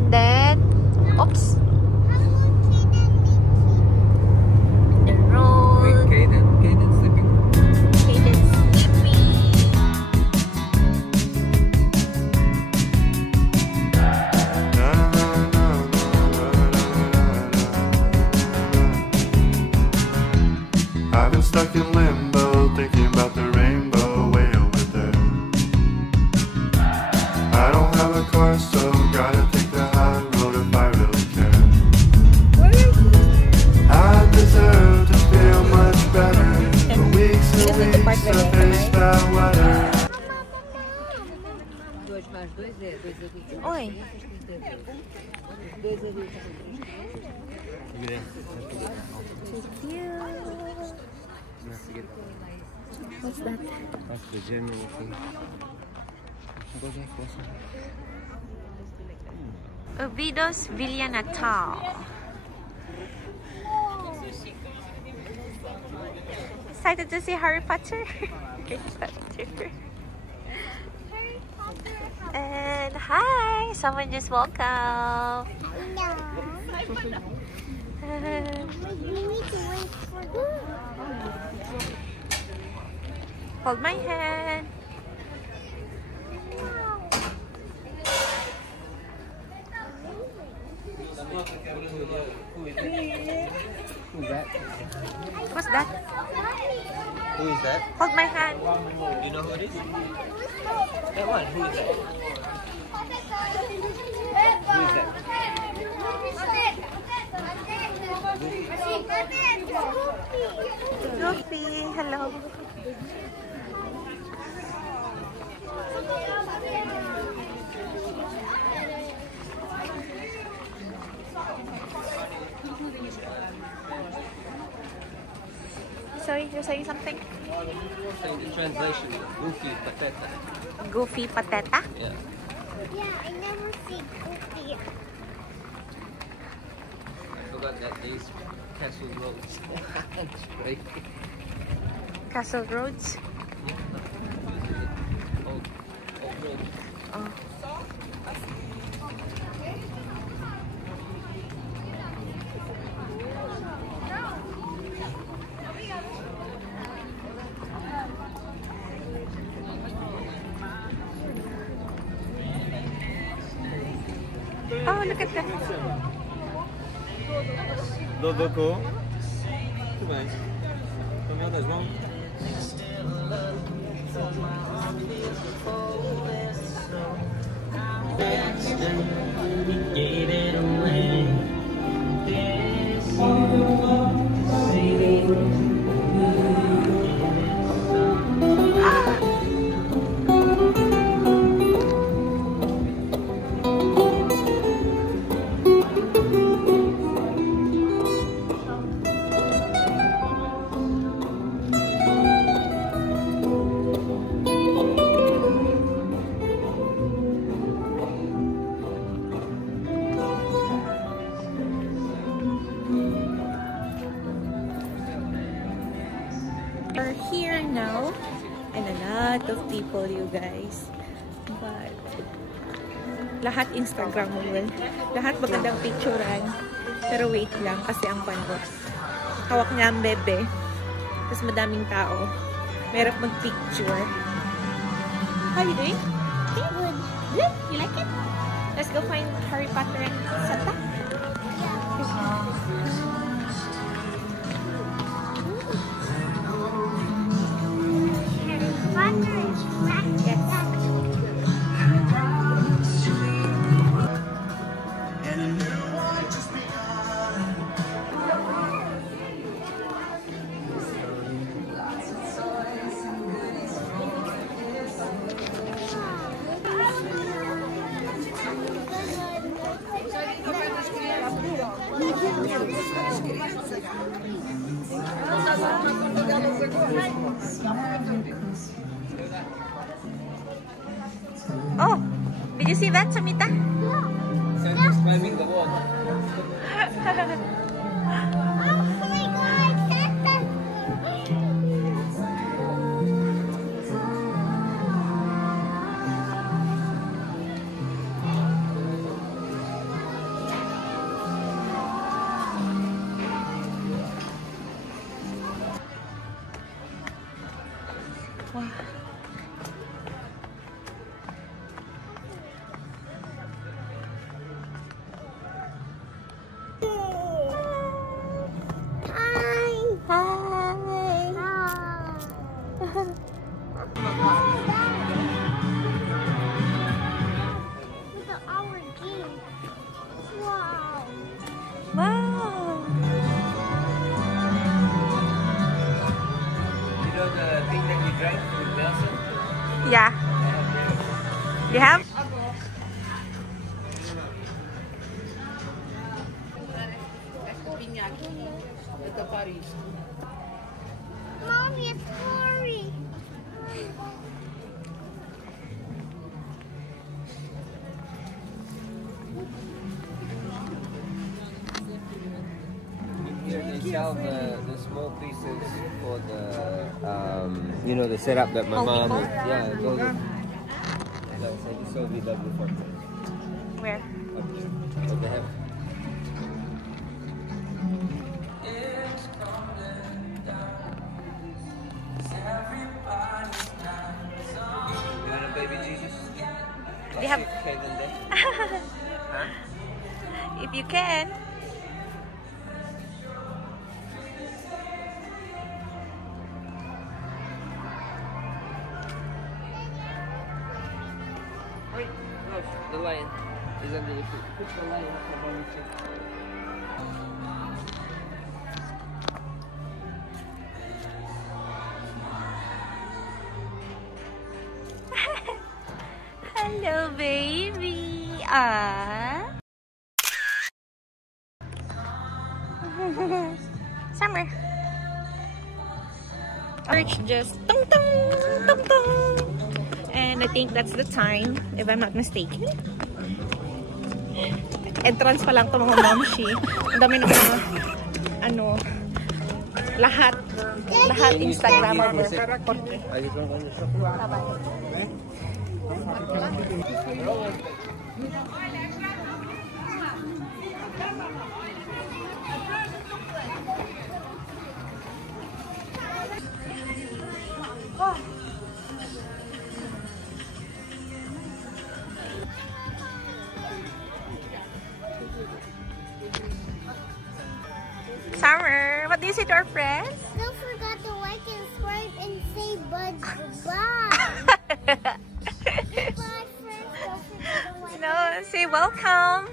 And then, oops. The road. Wait, Kaden sleeping? Kaden's sleeping. I've been stuck in limbo, thinking about the rainbow way over there. I don't have a car, so gotta take the high road if I really care. I deserve to feel much better. For weeks and weeks I faced bad weather. Oi. What's that? That's the German thing. Oviedo's Villa Natal. Excited to see Harry Potter? Harry Potter. And hi! Someone just woke up. Hold my hand. Who's that? What's that? Who is that? Hold my hand. You know who it is? That one. Who is that? Who is that? Goofy, hello. Sorry, you're saying something? Saying the translation. Goofy Pateta. Goofy Pateta? Yeah. Yeah, I never see Goofy. I forgot that these Castle Roads. Right. Castle Roads? Old road. Oh. Oh, look at that. Dodoko. Muito bem. Caminhadas vão. We're here now and a lot of people, you guys, but lahat Instagrammable, lahat magandang picturean, pero wait lang kasi ang panot hawak niya ang bebe, tapos madaming tao, merap mag-picture. How are you doing? Good. Good? You like it? Let's go find Harry Potter and Santa. Oh, did you see that, Samita? Santa's climbing the wall. Mommy, it's Cory. Here they sell the small pieces for the you know, the setup that my mom those so VW for Where? so they have you want a baby Jesus? They have Okay, then there. Huh? if you can. Wait, look, the lion is under the foot. Put the lion on the tree. Hello, baby. Ah. Summer. Church just tung tung tung tung. And I think that's the time, if I'm not mistaken. Entrance pa lang to mga momshi. Ang dami ng mga lahat Instagrammer. Are you drunk on the shop? Summer, what do you say to our friends? Don't forget to like and subscribe and say goodbye. Goodbye, friends. Don't forget to like No, say welcome.